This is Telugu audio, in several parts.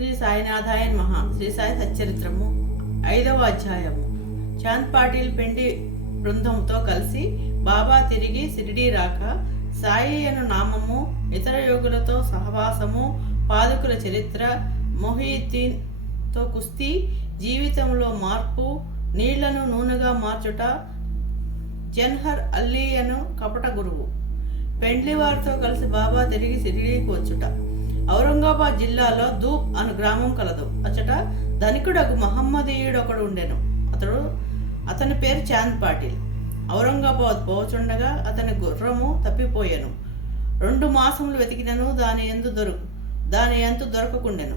శ్రీ సాయినాథాయ నమః. శ్రీ సాయి సచ్చరిత్రము 5వ అధ్యాయము. చాంద్ పాటిల్ పెండి బృందంతో కలిసి బాబా తిరిగి షిరిడీ రాక, సాయి అను నామము, ఇతర యోగులతో సహవాసము, పాదుకుల చరిత్ర, మొహీద్దీన్తో కుస్తీ, జీవితంలో మార్పు, నీళ్లను నూనెగా మార్చుట, జన్హర్ అల్లీ అను కపట గురువు, పెండ్లి వారితో కలిసి బాబా తిరిగి షిరిడీకి వచ్చుట. ఔరంగాబాద్ జిల్లాలో ధూప్ అను గ్రామం కలదు. అచ్చట ధనికుడకు మహమ్మదీయుడొకడు ఉండెను. అతని పేరు చాంద్ పాటిల్. ఔరంగాబాద్ పోచుండగా అతని గుర్రము తప్పిపోయెను. 2 మాసములు వెతికినను దాని ఎంతు దొరకకుండెను.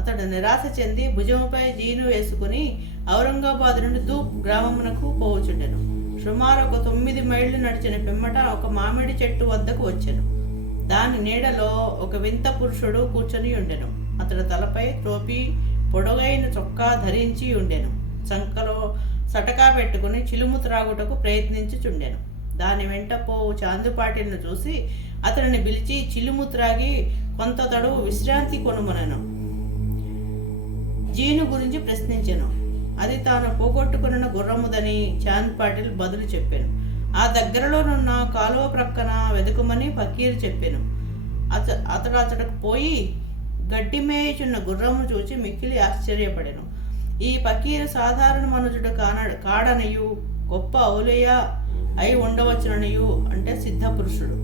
అతడు నిరాశ చెంది భుజముపై జీను వేసుకుని ఔరంగాబాద్ నుండి ధూప్ గ్రామమునకు పోవచుండెను. సుమారు ఒక 9 మైళ్ళు నడిచిన పిమ్మట ఒక మామిడి చెట్టు వద్దకు వచ్చెను. దాని నీడలో ఒక వింత పురుషుడు కూర్చొని ఉండెను. అతడు తలపై టోపీ, పొడగైన చొక్కా ధరించి ఉండెను. చంకలో సటకా పెట్టుకుని చిలుము త్రాగుటకు ప్రయత్నించుచుండెను. దాని వెంట పోవు చాందుపాటిల్ను చూసి అతడిని పిలిచి చిలుము త్రాగి కొంత తడువు విశ్రాంతి కొనుమనెను. జీను గురించి ప్రశ్నించెను. అది తాను పోగొట్టుకున్న గుర్రముదని చాంద్ పాటిల్ బదులు చెప్పాను. ఆ దగ్గరలోనున్న కాలువ ప్రక్కన వెతుకుమని ఫకీరు చెప్పాను. అతడకు పోయి గడ్డి మేయుచున్న గుర్రము చూచి మిక్కిలి ఆశ్చర్యపడెను. ఈ ఫకీరు సాధారణ మనుజుడు కాడనియు, గొప్ప ఔలియ అయి ఉండవచ్చుననియు, అంటే సిద్ధపురుషుడు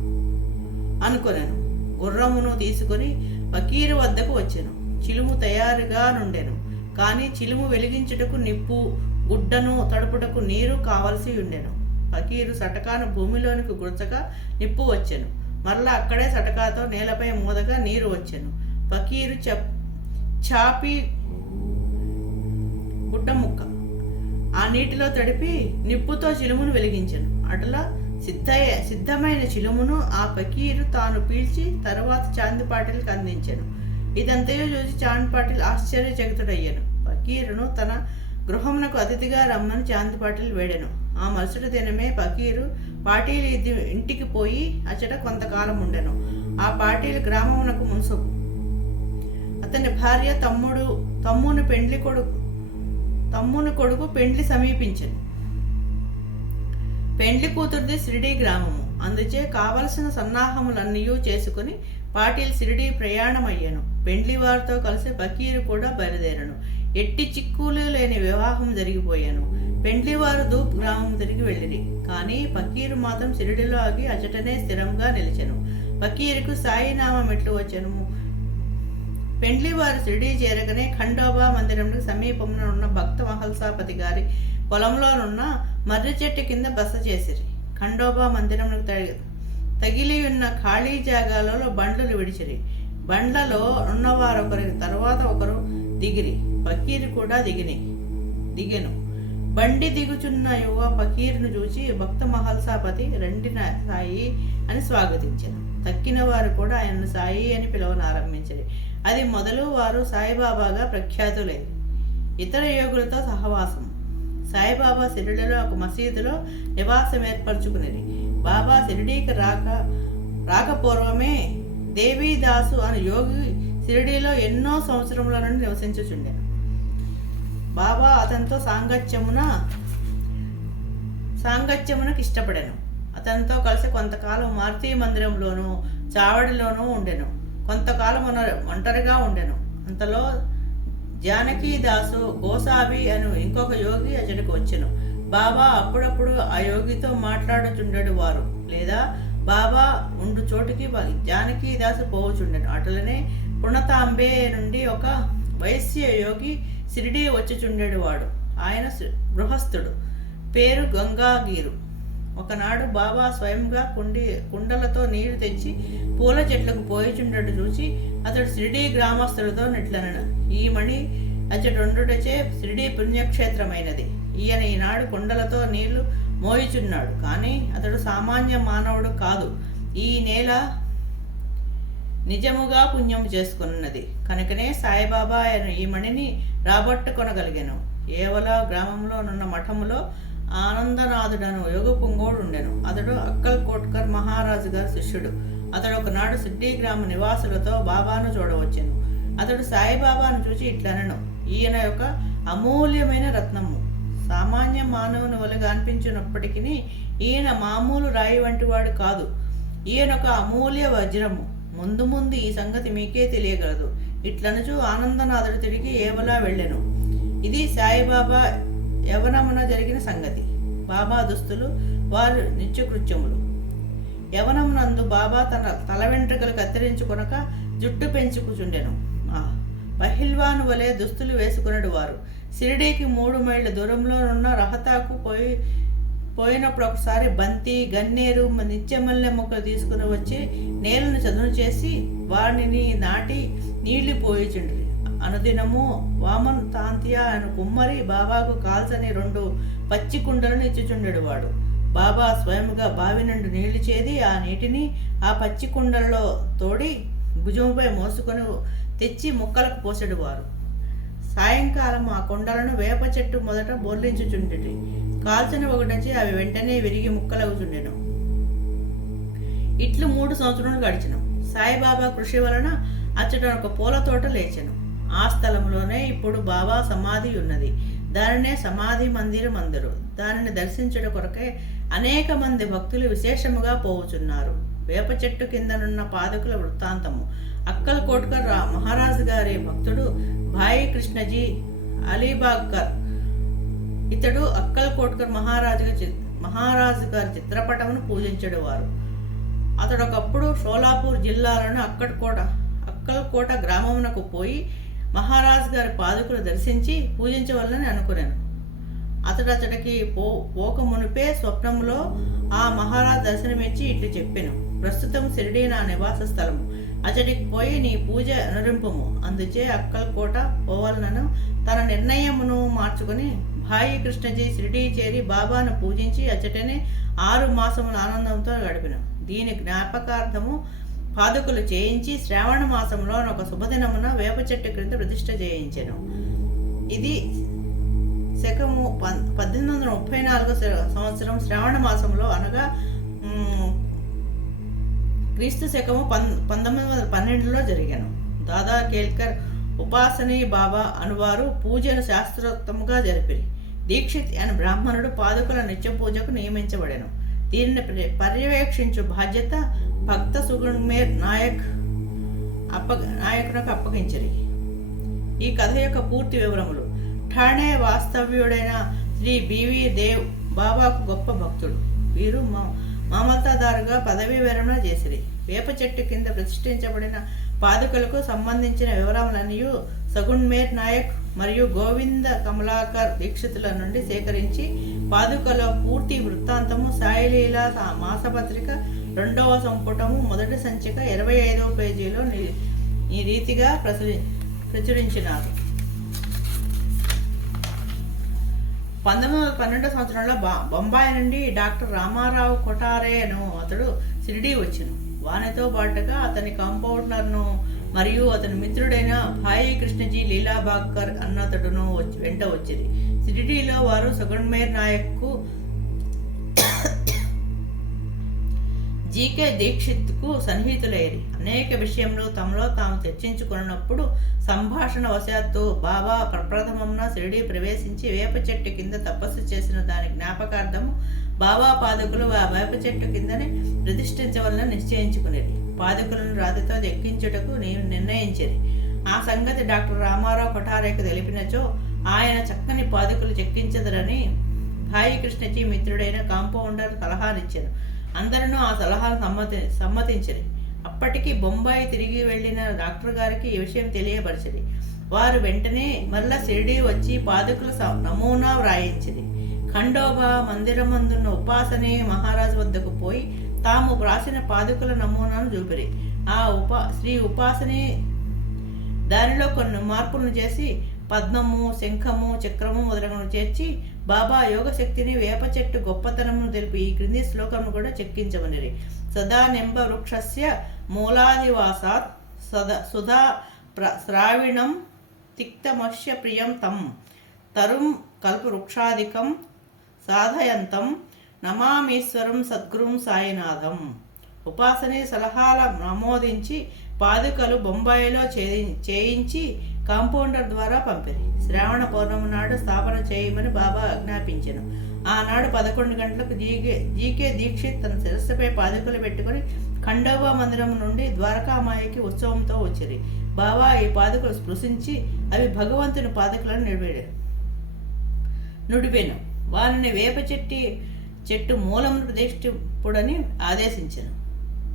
అనుకొనెను. గుర్రమును తీసుకుని ఫకీరు వద్దకు వచ్చెను. చిలుము తయారుగా నుండెను. కానీ చిలుము వెలిగించుటకు నిప్పు, గుడ్డను తడుపుటకు నీరు కావలసి ఉండెను. ఫకీరు సటకాను భూమిలోనికి గుర్చగా నిప్పు వచ్చెను. మరలా అక్కడే సటకాతో నేలపై మూదగా నీరు వచ్చెను. ఫకీరు చాపి గుడ్డ ముక్క ఆ నీటిలో తడిపి నిప్పుతో చిలుమును వెలిగించెను. అట్లా సిద్ధమైన చిలుమును ఆ ఫకీరు తాను పీల్చి తరువాత చాంద్ పాటిల్కి అందించెను. ఇదంతయో చూసి చాంద్ పాటిల్ ఆశ్చర్యచకితుడయ్యాను. ఫకీరును తన గృహమునకు అతిథిగా రమ్మని చాంద్ పాటిల్ వేడెను. ఆ మరుసటి దినమే ఫకీరు పాటీలు ఇంటికి పోయి అచ్చట కొంతకాలం ఉండెను. ఆ పాటీలు గ్రామమునకు మున్సబు. అతని భార్య తమ్ముని కొడుకు పెండ్లి సమీపించెను. పెండ్లి కూతురిది షిరిడీ గ్రామము. అందుచే కావలసిన సన్నాహములన్నీ చేసుకుని పాటిల్ షిరిడీ ప్రయాణమయ్యాను. పెండ్లి వారితో కలిసి ఫకీరు కూడా బయలుదేరను. ఎట్టి చిక్కులు లేని వివాహం జరిగిపోయాను. పెండ్లివారు ధూప్ గ్రామం తిరిగి వెళ్ళిరి. కానీ ఫకీరు మాత్రం షిరిడీలో ఆగి అచటనే స్థిరంగా నిలిచెను. ఫకీరుకు సాయినామం ఎట్లు వచ్చెను. పెండ్లివారు షిరిడీ చేరగానే ఖండోబా మందిరంలో సమీపంలో ఉన్న భక్త మహల్సాపతి గారి పొలంలోనున్న మర్రి చెట్టు కింద బస చేసిరి. ఖండోబా మందిరంలో తగిలి ఉన్న ఖాళీ జాగాలలో బండ్లు విడిచిరి. బండ్లలో ఉన్నవారొకరి తర్వాత ఒకరు దిగిరి. ఫకీరు కూడా దిగెను. బండి దిగుచున్న యువ ఫకీరును చూచి భక్త మహల్సాపతి రండి సాయి అని స్వాగతించారు. తక్కిన వారు కూడా ఆయనను సాయి అని పిలవనారంభించారు. అది మొదలు వారు సాయిబాబాగా ప్రఖ్యాతులైంది. ఇతర యోగులతో సహవాసం. సాయిబాబా షిరిడీలో ఒక మసీదులో నివాసం ఏర్పరచుకునేది. బాబా షిరిడీకి రాకపూర్వమే దేవీదాసు అనే యోగి షిరిడీలో ఎన్నో సంవత్సరముల నుండి నివసించుచుండెను. బాబా అతనితో సాంగత్యమునకు ఇష్టపడెను. అతనితో కలిసి కొంతకాలం మారుతి మందిరంలోనూ చావడిలోనూ ఉండెను. కొంతకాలం ఒంటరిగా ఉండెను. అంతలో జానకీదాసు గోసావి అను ఇంకొక యోగి అతడికి వచ్చెను. బాబా అప్పుడప్పుడు ఆ యోగితో మాట్లాడుచుండెడు వారు, లేదా బాబా ఉండు చోటుకి జానకీదాసు పోవచుండెను. అటులనే పుణతాంబే నుండి ఒక వైశ్య యోగి షిరిడీ వచ్చుచుండెడు వాడు. ఆయన గృహస్థుడు, పేరు గంగాగీరు. ఒకనాడు బాబా స్వయంగా కుండలతో నీరు తెచ్చి పూల చెట్లకు పోయిచుండడు చూసి అతడు షిరిడీ గ్రామస్తులతో నిట్లనను, ఈ మణి అచ్చడుండుటచే షిరిడీ పుణ్యక్షేత్రమైనది. ఈయన ఈనాడు కుండలతో నీళ్లు మోయిచున్నాడు. కానీ అతడు సామాన్య మానవుడు కాదు. ఈ నేల నిజముగా పుణ్యము చేసుకున్నది కనుకనే సాయిబాబా ఆయన ఈ మణిని రాబట్టుకొనగలిగాను. ఏవల గ్రామంలో నున్న మఠములో ఆనందనాథుడను యోగ పుంగోడు ఉండెను. అతడు అక్కల్ కోట్కర్ మహారాజు గారి శిష్యుడు. అతడు ఒకనాడు సిడ్డీ గ్రామ నివాసులతో బాబాను చూడవచ్చెను. అతడు సాయిబాబాను చూసి ఇట్లనను, ఈయన యొక్క అమూల్యమైన రత్నము. సామాన్య మానవుని వలెగా అనిపించినప్పటికీ ఈయన మామూలు రాయి వంటి వాడు కాదు. ఈయన ఒక అమూల్య వజ్రము. ముందు ముందు ఈ సంగతి మీకే తెలియగలదు. ఇట్లనుచు ఆనందనాథుడు తిరిగి ఏవలా వెళ్ళెను. ఇది సాయిబాబా యవనమున జరిగిన సంగతి. బాబా దుస్తులు వారు నిత్యకృత్యములు. యవనమునందు బాబా తన తల వెంట్రుకలు కత్తిరించుకొనక జుట్టు పెంచుకుచుండెను. పహిల్వాను వలె దుస్తులు వేసుకునేడు వారు. షిరిడీకి 3 మైళ్ళ దూరంలో ఉన్న రహతాకు పోయినప్పుడు ఒకసారి బంతి, గన్నేరు, నిత్యమల్లె మొక్కలు తీసుకుని వచ్చి నేలను చదును చేసి వాటిని నాటి నీళ్లు పోయిచుండ్రి. అనుదినము వామన్ తాంతియా అను కుమ్మరి బాబాకు కాల్చని 2 పచ్చి కుండలను ఇచ్చుచుండెడు వాడు. బాబా స్వయంగా బావి నుండి నీళ్లు చేది ఆ నీటిని ఆ పచ్చి కుండలలో తోడి భుజంపై మోసుకొని తెచ్చి మొక్కలకు పోసెడు వారు. సాయంకాలం ఆ కుండలను వేప చెట్టు మొదట బోర్లించుచుండెటి. కాల్చిన ఒకటించి అవి వెంటనే విరిగి ముక్కలవుచుండెను. ఇట్లు 3 సంవత్సరాలు గడిచెను. సాయిబాబా కృషి వలన అచ్చట ఒక పూల తోట లేచెను. ఆ స్థలంలోనే ఇప్పుడు బాబా సమాధి ఉన్నది. దానినే సమాధి మందిరం అందరు. దానిని దర్శించడం కొరకే అనేక మంది భక్తులు విశేషముగా పోవుచున్నారు. వేప చెట్టు కిందనున్న పాదకుల వృత్తాంతము. అక్కల్ కోట్కర్ మహారాజు గారి భక్తుడు భాయి కృష్ణజీ అలీబాగ్కర్. ఇతడు అక్కల్ కోట్కర్ మహారాజు గారి చిత్రపటమును పూజించడు వారు. అతడు ఒకప్పుడు షోలాపూర్ జిల్లాలోని అక్కల్కోట గ్రామమునకు పోయి మహారాజు గారి పాదుకులు దర్శించి పూజించవలని అనుకున్నాను. అతడికి పోక మునిపే స్వప్నంలో ఆ మహారాజు దర్శనమిచ్చి ఇట్లు చెప్పాను, ప్రస్తుతం షిరిడీ నా నివాస స్థలము. అతడికి పోయి నీ పూజ అనురింపము. అందుచే అక్కల్కోట పోవాలనను తన నిర్ణయమును మార్చుకుని భాయి కృష్ణజీ షిరిడీ చేరి బాబాను పూజించి అచ్చటనే 6 మాసముల ఆనందంతో గడిపిన. దీని జ్ఞాపకార్థము పాదుకులు చేయించి శ్రావణ మాసంలో ఒక శుభదినమున వేప చెట్టు క్రింద ప్రతిష్ఠ చేయించెను. ఇది శకము 1834 సంవత్సరం శ్రావణ మాసంలో, అనగా క్రీస్తు శకము 1912లో జరిగాను. దాదా కేల్కర్ ఉపాసనీ బాబా అనువారు పూజను శాస్త్రోక్తముగా జరిపిరి. దీక్షిత్ అనే బ్రాహ్మణుడు పాదుకుల నిత్య పూజకు నియమించబడెను. దీనిని పర్యవేక్షించు బాధ్యత భక్త సుగుణ్మేర్ నాయకునకు అప్పగించిరి. ఈ కథ యొక్క పూర్తి వివరములు. ఠాణే వాస్తవ్యుడైన శ్రీ బివి దేవ్ బాబాకు గొప్ప భక్తుడు. వీరు మామల్తాదారుగా పదవీ విరమణ చేసిరి. వేప చెట్టు కింద ప్రతిష్ఠించబడిన పాదుకలకు సంబంధించిన వివరములన్నీ సగుణ్మేర్ నాయక్ మరియు గోవింద కమలాకర్ దీక్షితుల నుండి సేకరించి పాదుకల పూర్తి వృత్తాంతము సాయిలీల మాసపత్రిక 2వ సంపుటము మొదటి సంచిక 25వ పేజీలో ఈ రీతిగా ప్రచురించినారు. 1912 సంవత్సరంలో బొంబాయి నుండి డాక్టర్ రామారావు కొఠారే అను అతడు షిరిడీ వచ్చెను. వానితో పాటుగా అతని కాంపౌండర్ను మరియు అతని మిత్రుడైన భాయి కృష్ణజీ లీలాబాగ్కర్ అన్నతడును వెంట వచ్చింది. షిరిడీలో వారు సగుణ్మేర్ నాయక్కు జీకే దీక్షిత్కు సన్నిహితులయ్యారు. అనేక విషయంలో తమలో తాము చర్చించుకున్నప్పుడు సంభాషణ వశాత్తు బాబా ప్రప్రథమమున షిరిడీ ప్రవేశించి వేప చెట్టు కింద తపస్సు చేసిన దాని జ్ఞాపకార్థము బాబా పాదుకులు ఆ వేప చెట్టు కిందనే ప్రతిష్ఠించవలన నిశ్చయించుకునేది. పాదుకులను రాతితో ఎక్కించుటకు నిర్ణయించేది. ఆ సంగతి డాక్టర్ రామారావు కొఠారేకు తెలిపినచో ఆయన చక్కని పాదుకులు చెక్కించదరని భాయి కృష్ణజీ మిత్రుడైన కాంపౌండర్ సలహానిచ్చారు. అందరూ ఆ సలహాను సమ్మతించరు. అప్పటికి బొంబాయి తిరిగి వెళ్లిన డాక్టర్ గారికి ఈ విషయం తెలియపరిచింది. వారు వెంటనే మరలా షిరిడీ వచ్చి పాదుకుల నమూనా వ్రాయించింది. ఖండోబా మందిరమందున్న ఉపాసనే మహారాజు వద్దకు పోయి తాము వ్రాసిన పాదుకుల నమూనాను చూపిరి. శ్రీ ఉపాసనే దానిలో కొన్ని మార్పులను చేసి పద్మము, శంఖము, చక్రము మొదలగునవి చేర్చి బాబా యోగశక్తిని, వేప చెట్టు గొప్పతనమును తెలిపి ఈ క్రింది శ్లోకమును కూడా చెక్కించమనిరి. సదా నింబ వృక్షస్య మూలాదివాసాత్ సుధా శ్రావిణం తిక్తమస్య ప్రియం తం తరుం కల్పవృక్షాదికం సాధయంతం నమామీశ్వరం సద్గురుం సాయినాథం. ఉపాసని సలహాల ఆమోదించి పాదుకలు బొంబాయిలో చేయించి కాంపౌండర్ ద్వారా పంపిరి. శ్రావణ పౌర్ణమి నాడు స్థాపన చేయమని బాబా ఆజ్ఞాపించెను. ఆనాడు 11 గంటలకు జీకే దీక్షిత్ తన శిరస్సుపై పాదుకలు పెట్టుకుని ఖండోబా మందిరం నుండి ద్వారకామాయికి ఉత్సవంతో వచ్చిరి. బాబా ఈ పాదుకలు స్పృశించి అవి భగవంతుని పాదుకలను నుడిపెను. వారిని వేప చెట్టు మూలమును ప్రతిష్ఠింపుడని ఆదేశించెను.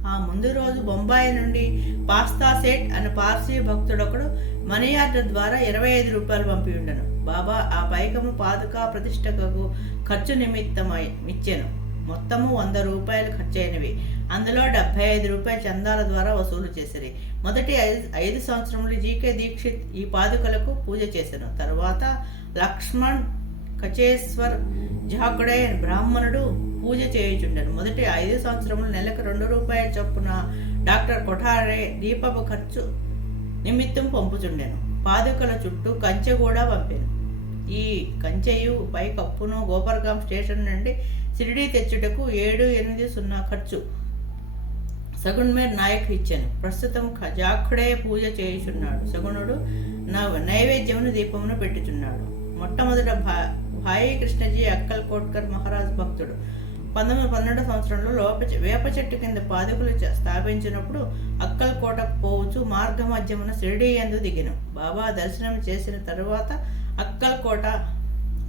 ఆ ముందు రోజు బొంబాయి నుండి పాస్తా సెట్ అనే పార్సీ భక్తుడొకడు మనీ ఆర్డర్ ద్వారా 25 రూపాయలు పంపి ఉండను. బాబా ఆ పైకము పాదుక ప్రతిష్టకు ఖర్చు నిమిత్తమై ఇచ్చెను. మొత్తము 100 రూపాయలు ఖర్చయినవి. అందులో 75 రూపాయలు చందాల ద్వారా వసూలు చేసిరి. మొదటి 5 సంవత్సరములు జీకే దీక్షిత్ ఈ పాదుకలకు పూజ చేసెను. తరువాత లక్ష్మణ్ కచేశ్వర్ జాకుడే బ్రాహ్మణుడు పూజ చేయుచుండెను. మొదటి 5 సంవత్సరములు నెలకు 2 రూపాయల చొప్పున డాక్టర్ కొఠారే దీపపు ఖర్చు నిమిత్తం పంపుచుండెను. పాదుకల చుట్టూ కంచె కూడా పంపాను. ఈ కంచెయు పై కప్పును గోపర్గాం స్టేషన్ నుండి షిరిడీ తెచ్చుటకు 780 ఖర్చు సగుణ్మేర్ నాయక్ ఇచ్చాను. ప్రస్తుతం జాఖడే పూజ చేయుచున్నాడు. సగుణుడు నైవేద్యమును దీపమును పెట్టుచున్నాడు. మొట్టమొదట భాయి కృష్ణజీ అక్కల్ కోట్కర్ మహారాజ్ భక్తుడు 1912 సంవత్సరంలో వేప చెట్టు కింద పాదుకలు స్థాపించినప్పుడు అక్కల్ కోటకు పోవచ్చు మార్గ మధ్యమున షిరిడీ యందు దిగిన. బాబా దర్శనం చేసిన తరువాత అక్కల్ కోట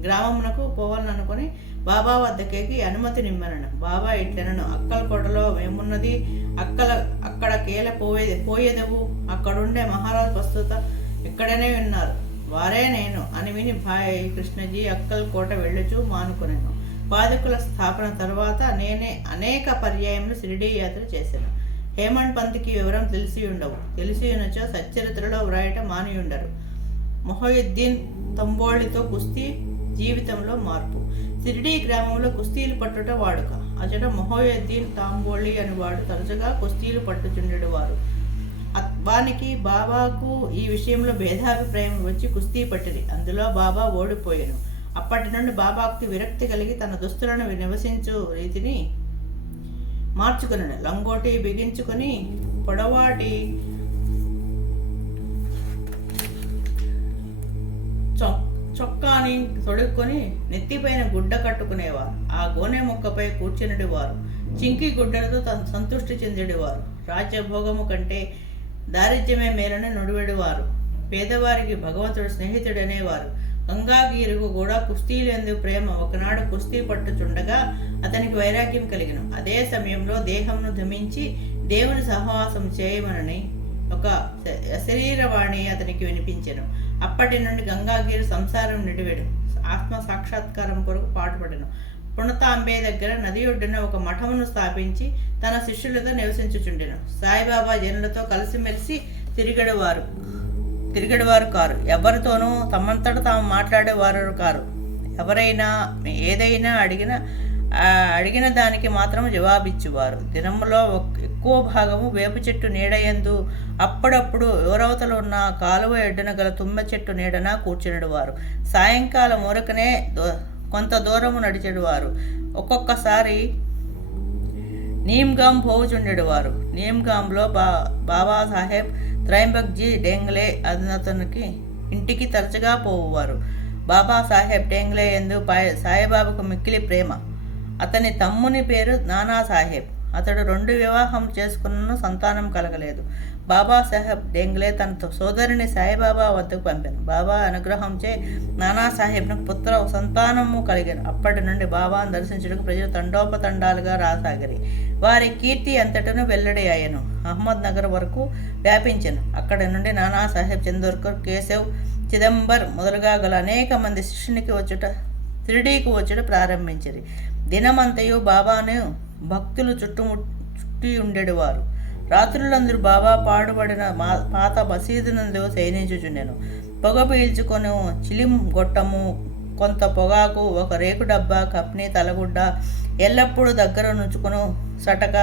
గ్రామమునకు పోవాలనుకుని బాబా వద్దకేకి అనుమతి నిమ్మనను. బాబా ఇట్లనను, అక్కల్ కోటలో ఏమున్నది? అక్కడ కేల పోయేదవు. అక్కడుండే మహారాజ్ ప్రస్తుత ఇక్కడనే ఉన్నారు. వారే నేను అని విని భాయ్ కృష్ణజీ అక్కల్ కోట వెళ్ళుచూ మానుకునేను. పాదుకుల స్థాపన తర్వాత నేనే అనేక పర్యాయములు షిరిడీ యాత్ర చేశాను. హేమండ్ పంత్కి వివరం తెలిసి ఉండవు. తెలిసి ఉన్నచో సచ్చరిత్రలో వ్రాయటం మాని ఉండరు. మొహయుద్దీన్ తంబోళితో కుస్తీ జీవితంలో మార్పు. షిరిడీ గ్రామంలో కుస్తీలు పట్టుట వాడుక. అచట మొహయుద్దీన్ తాంబోళి అని వాడు తరచుగా కుస్తీలు పట్టుచుండెడు వారు. వానికి బాబాకు ఈ విషయంలో భేదాభిప్రాయం వచ్చి కుస్తీ పట్టింది. అందులో బాబా ఓడిపోయాను. అప్పటి నుండి బాబాకు విరక్తి కలిగి తన దుస్తులను నివసించు రీతిని మార్చుకున్నాడు. లంగోటి బిగించుకొని పొడవాటి చొక్కాని తొడుక్కొని నెత్తిపైన గుడ్డ కట్టుకునేవారు. ఆ గోనె మొక్కపై కూర్చునేవారు. చింకి గుడ్డలతో సంతృష్టి చెందేవారు. రాజ్యభోగము కంటే దారిద్ర్యమే మేలని నుడివెడువారు. పేదవారికి భగవంతుడు స్నేహితుడనేవారు. గంగాగీరుకు కూడా కుస్తీలందు ప్రేమ. ఒకనాడు కుస్తీ పట్టుచుండగా అతనికి వైరాగ్యం కలిగిన. అదే సమయంలో దేహంను దమించి దేవుని సహవాసం చేయమనని ఒక శరీరవాణి అతనికి వినిపించెను. అప్పటి నుండి గంగాగిరి సంసారం నిడివెడు. ఆత్మ సాక్షాత్కారం కొరకు పాటుపడెను. పుణతాంబే దగ్గర నది ఒడ్డున ఒక మఠమును స్థాపించి తన శిష్యులతో నివసించుచుండెను. సాయిబాబా జనులతో కలిసిమెలిసి తిరిగేవారు కారు. ఎవరితోనూ తమంతట తాము మాట్లాడేవారు కారు. ఎవరైనా ఏదైనా అడిగిన దానికి మాత్రం జవాబిచ్చేవారు. దినములో ఎక్కువ భాగము వేప చెట్టు నీడయందు, అప్పుడప్పుడు ఎవరవతలు ఉన్న కాలువ ఎడ్డున గల తుమ్మ చెట్టు నీడన కూర్చునేవారు. సాయంకాలం ఊరకనే కొంత దూరము నడిచేవారు. ఒక్కొక్కసారి నీమ్గాం పోవుచుండేవారు. నీమ్గాంలో బాబాసాహెబ్ త్రైంబక్జీ డెంగ్లే అతనికి ఇంటికి తరచుగా పోవువారు. బాబాసాహెబ్ డెంగ్లే యందు సాయిబాబాకు మిక్కిలి ప్రేమ. అతని తమ్ముని పేరు నానాసాహెబ్. అతడు 2 వివాహం చేసుకున్న సంతానం కలగలేదు. బాబాసాహెబ్ డెంగ్లే తన సోదరిని సాయిబాబా వద్దకు పంపాను. బాబా అనుగ్రహంచే నానాసాహెబ్ను పుత్ర సంతానము కలిగాను. అప్పటి నుండి బాబాను దర్శించడానికి ప్రజలు తండోపతండాలుగా రాసాగిరి. వారి కీర్తి అంతటను వెల్లడి అయ్యను. అహ్మద్ నగర్ వరకు వ్యాపించెను. అక్కడి నుండి నానాసాహెబ్ చందోర్కర్, కేశవ్, చిదంబర్ మొదలుగా గల అనేక మంది శిష్యునికి షిరిడీకి వచ్చుట ప్రారంభించిరి. దినమంతయు బాబాను భక్తులు చుట్టి ఉండేవారు. రాత్రులందరూ బాబా పాడుబడిన పాత మసీదునందు శయనించుచుండెను. పొగ పీల్చుకొని చిలిం గొట్టము, కొంత పొగాకు, ఒక రేకు డబ్బా, కప్ని, తలగుడ్డ ఎల్లప్పుడూ దగ్గర నుంచుకుని సటక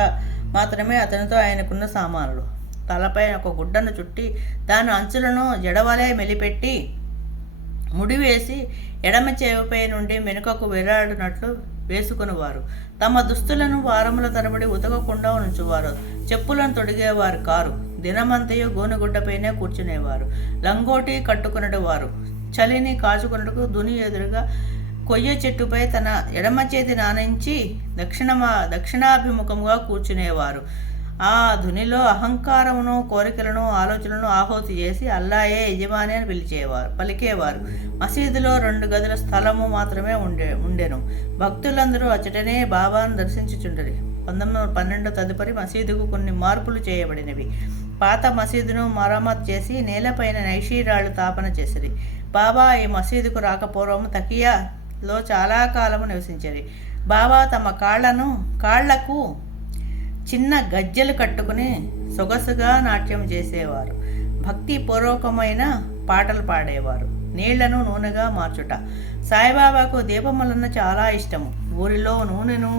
మాత్రమే అతనితో ఆయనకున్న సామానులు. తలపై ఒక గుడ్డను చుట్టి దాని అంచులను జడవలే మెలిపెట్టి ముడివేసి ఎడమ చెవిపై నుండి వెనుకకు వేలాడినట్లు వేసుకునివారు. తమ దుస్తులను వారముల తరబడి ఉతకకుండా ఉంచువారు. చెప్పులను తొడిగేవారు కారు. దినమంతయు గోనెగుడ్డపైనే కూర్చునేవారు. లంగోటి కట్టుకునడు వారు. చలిని కాచుకున్నట్టుకు దుని ఎదురుగా కొయ్య చెట్టుపై తన ఎడమ చేతి నానించి దక్షిణాభిముఖంగా కూర్చునేవారు. ఆ ధునిలో అహంకారమును, కోరికలను, ఆలోచనలను ఆహుతి చేసి అల్లాయే యజమాని అని పలికేవారు. మసీదులో 2 గదుల స్థలము మాత్రమే ఉండెను. భక్తులందరూ అచ్చటనే బాబాను దర్శించుచుండరి. 1912 తదుపరి మసీదుకు కొన్ని మార్పులు చేయబడినవి. పాత మసీదును మరమ్మతు చేసి నేలపైన నైషీరాళ్ళు తాపన చేసిరి. బాబా ఈ మసీదుకు రాకపూర్వము తకియాలో చాలా కాలము నివసించేది. బాబా తమ కాళ్లకు చిన్న గజ్జెలు కట్టుకుని సొగసుగా నాట్యం చేసేవారు. భక్తిపూర్వకమైన పాటలు పాడేవారు. నీళ్లను నూనెగా మార్చుట. సాయిబాబాకు దీపములన్న చాలా ఇష్టము. ఊరిలో నూనెను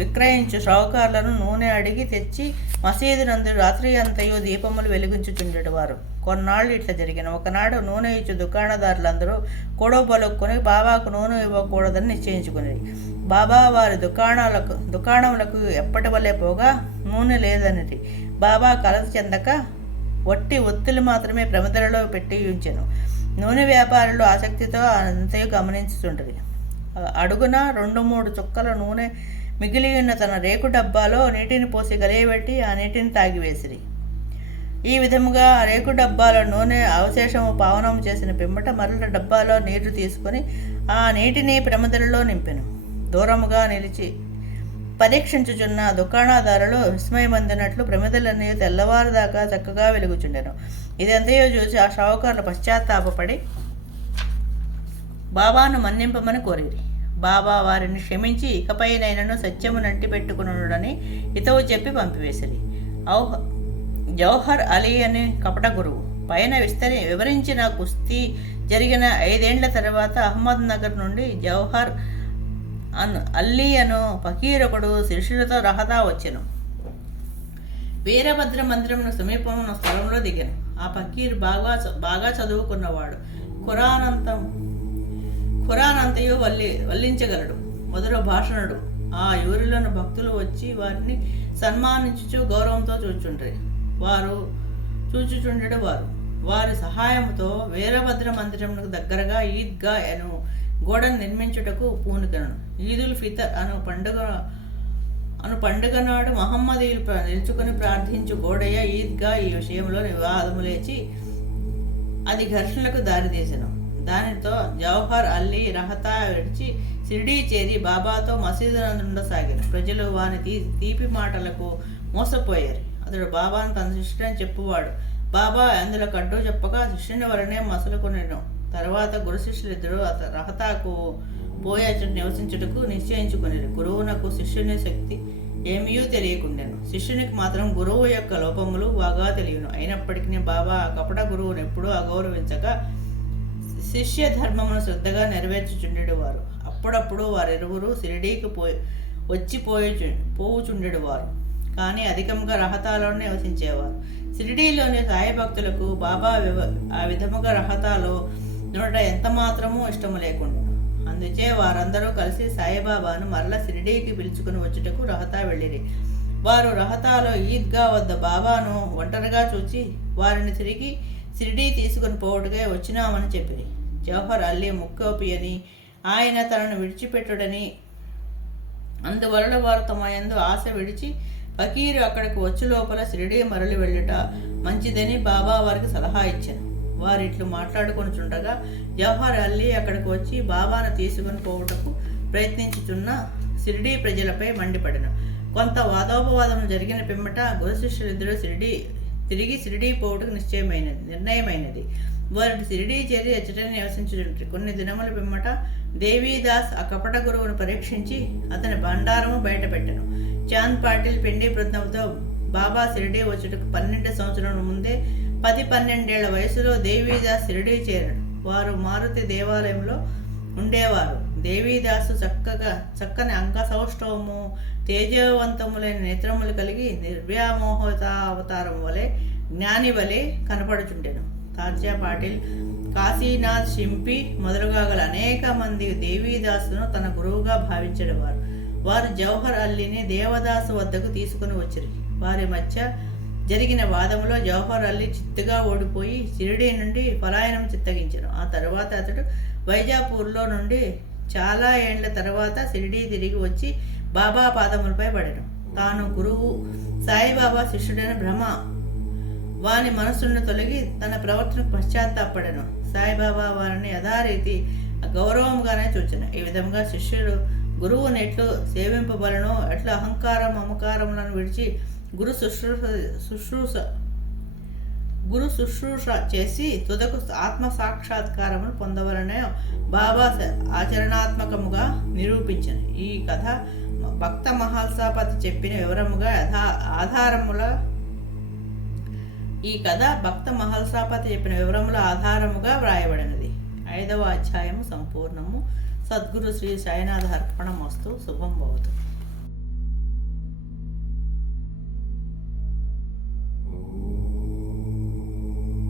విక్రయించు షావుకారులను నూనె అడిగి తెచ్చి మసీదునందు రాత్రి అంతయు దీపములు వెలిగించుచుండేవారు. కొన్నాళ్ళు ఇట్లా జరిగిన. ఒకనాడు నూనె ఇచ్చు దుకాణదారులందరూ గొడవ పలుక్కొని బాబాకు నూనె ఇవ్వకూడదని నిశ్చయించుకునేది. బాబా వారి దుకాణములకు ఎప్పటి వల్లే పోగా నూనె లేదనిది. బాబా కలత చెందక వట్టి ఒత్తులు మాత్రమే ప్రమిదలలో పెట్టి ఉంచెను. నూనె వ్యాపారులు ఆసక్తితో అంతయు గమనించుతుంటది. అడుగున 2-3 చుక్కల నూనె మిగిలి ఉన్న తన రేకు డబ్బాలో నీటిని పోసి గలియబెట్టి ఆ నీటిని తాగివేసిరి. ఈ విధముగా ఆ రేకు డబ్బాలో నూనె అవశేషము పావనము చేసిన పిమ్మట మరల డబ్బాలో నీరు తీసుకొని ఆ నీటిని ప్రమిదలలో నింపెను. దూరముగా నిలిచి పరీక్షించుచున్న దుకాణదారులు విస్మయమందినట్లు ప్రమిదలన్నీ తెల్లవారుదాకా చక్కగా వెలుగుచుండెను. ఇదంతయో చూసి ఆ షావుకారులు పశ్చాత్తాపడి బాబాను మన్నింపమని కోరిరి. బాబా వారిని క్షమించి ఇకపైనైనను సత్యము నంటి పెట్టుకునుడని హితవు చెప్పి పంపివేసిరి. జౌహర్ అలీ అనే కపట గురువు పైన వివరించిన కుస్తీ జరిగిన 5 ఏళ్ల తర్వాత అహ్మద్ నగర్ నుండి జౌహర్ అల్లీ అను ఫకీరొకడు శిష్యులతో రహదా వచ్చెను. వీరభద్ర మందిరమును సమీపమున స్థలంలో దిగాను. ఆ ఫకీర్ బాగా చదువుకున్నవాడు. ఖురానంతయు వల్లించగలడు. మధుర భాషణుడు. ఆ ఊరిలోని భక్తులు వచ్చి వారిని సన్మానించుచు గౌరవంతో చూచుచుండెడు వారు. వారి సహాయంతో వీరభద్ర మందిరమునకు దగ్గరగా ఈద్గా అను గోడను నిర్మించుటకు పూనుకొనెను. ఈదుల్ ఫితర్ అను పండుగ నాడు మహమ్మదీయులు నిలుచుకుని ప్రార్థించు గోడయ్య ఈద్గా ఈ విషయంలో వివాదము లేచి అది ఘర్షణలకు దారితీసెను. దానితో జౌహర్ అల్లీ రహతా విడిచి షిరిడీ చేరి బాబాతో మసీదునందుండసాగారు. ప్రజలు వాని తీపి మాటలకు మోసపోయారు. అతడు బాబాను తన శిష్యుడని చెప్పువాడు. బాబా అందులో కడ్డు చెప్పగా శిష్యుని వలనే మసలుకొనెను. తర్వాత గురు శిష్యులిద్దరూ రహతాకు పోయి నివసించుటకు నిశ్చయించుకునేరు. గురువునకు శిష్యుని శక్తి ఏమీ తెలియకుండాను. శిష్యునికి మాత్రం గురువు యొక్క లోపములు బాగా తెలియను. అయినప్పటికీ బాబా కపట గురువును ఎప్పుడూ అగౌరవించక శిష్య ధర్మమును శ్రద్ధగా నెరవేర్చుచుండెడువారు. అప్పుడప్పుడు వారిరువురు షిరిడీకి పోవుచుండెడువారు. కానీ అధికంగా రహతాలోనే నివసించేవారు. షిరిడీలోని సాయి భక్తులకు బాబా ఆ విధముగా రహతాలో నోట ఎంత మాత్రమూ ఇష్టము లేకుండా. అందుచే వారందరూ కలిసి సాయిబాబాను మరల షిరిడీకి పిలుచుకుని వచ్చుటకు రహతా వెళ్ళిరి. వారు రహతాలో ఈద్గా వద్ద బాబాను ఒంటరిగా చూచి వారిని తిరిగి షిరిడీ తీసుకుని పోవటకే వచ్చినామని చెప్పిరి. జవహర్ అల్లీ ముక్కోపి అని ఆయన తనను విడిచిపెట్టుడని అందువలన వారు తమ యందు ఆశ విడిచి ఫకీరు అక్కడికి వచ్చి లోపల షిరిడీ మరలి వెళ్ళుట మంచిదని బాబా వారికి సలహా ఇచ్చాను. వారిట్లు మాట్లాడుకొనుచుండగా జవహర్ అల్లీ అక్కడికి వచ్చి బాబాను తీసుకుని పోవటకు ప్రయత్నించుచున్న షిరిడీ ప్రజలపై మండిపడిన. కొంత వాదోపవాదం జరిగిన పిమ్మట గురు శిష్యులిద్దరూ తిరిగి షిరిడీ పోవటకు నిర్ణయమైనది. వారు షిరిడీ చేరి అచ్చటనే నివసించుచుండ్రి. కొన్ని దినముల పిమ్మట దేవీదాస్ ఆ కపట గురువును పరీక్షించి అతని బండారము బయటపెట్టెను. చాంద్ పాటిల్ పెండి బృందంతో బాబా షిరిడీ వచ్చుటకు 12 సంవత్సరాల ముందే 10-12 ఏళ్ల వయసులో దేవీదాస్ షిరిడీ చేరాడు. వారు మారుతి దేవాలయంలో ఉండేవారు. దేవీదాసు చక్కని అంగసౌష్ఠవము, తేజవంతములైన నేత్రములు కలిగి నిర్వ్యామోహత అవతారం వలె జ్ఞాని వలె కనపడుచుండెను. తార్జా పాటిల్ కాశీనాథ్ షింపి మొదలుగా గల అనేక మంది దేవీదాసులను తన గురువుగా భావించేవారు. వారు జవహర్ అల్లీని దేవదాసు వద్దకు తీసుకుని వచ్చిరి. వారి మధ్య జరిగిన వాదములో జవహర్ అల్లీ చిత్తుగా ఓడిపోయి షిరిడీ నుండి పలాయనం చిత్తగించను. ఆ తరువాత అతడు వైజాపూర్లో నుండి చాలా ఏండ్ల తర్వాత షిరిడీ తిరిగి వచ్చి బాబా పాదములపై పడెను. తాను గురువు సాయిబాబా శిష్యుడైన భ్రమ వాని మనస్సును తొలగి తన ప్రవర్తనకు పశ్చాత్తాపడెను. సాయిబాబా వారిని యథారీతి గౌరవంగానే చూచెను. ఈ విధంగా శిష్యుడు గురువుని ఎట్లు సేవింపబలను, ఎట్లు అహంకారం మమకారములను విడిచి గురు శుశ్రూష చేసి తుదకు ఆత్మ సాక్షాత్కారమును పొందవలనే బాబా ఆచరణాత్మకముగా నిరూపించను. ఈ కథ భక్త మహల్సాపతి చెప్పిన వివరముగా ఆధారముగా వ్రాయబడినది. 5వ అధ్యాయము సంపూర్ణము. సద్గురు శ్రీ సాయినాథ అర్పణమస్తు. శుభం భవతు.